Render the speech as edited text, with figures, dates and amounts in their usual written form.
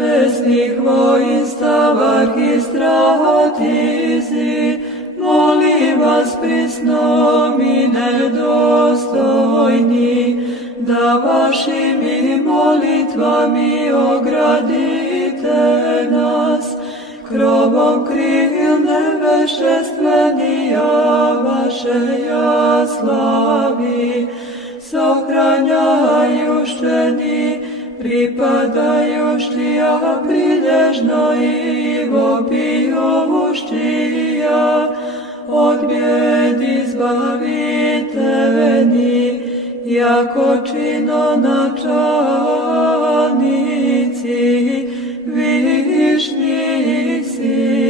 nebesnih voinstava arhistratisi, molim vas prisnom i nedostojni, da vašim molitvami ogradite nas, krovom kril nebešestvenija vaše ja slavi, sohranjajušteni, pripadajuštija prilježno i vopiovuštija, od bijed izbaviteni, jako čino načalnici, višnji si.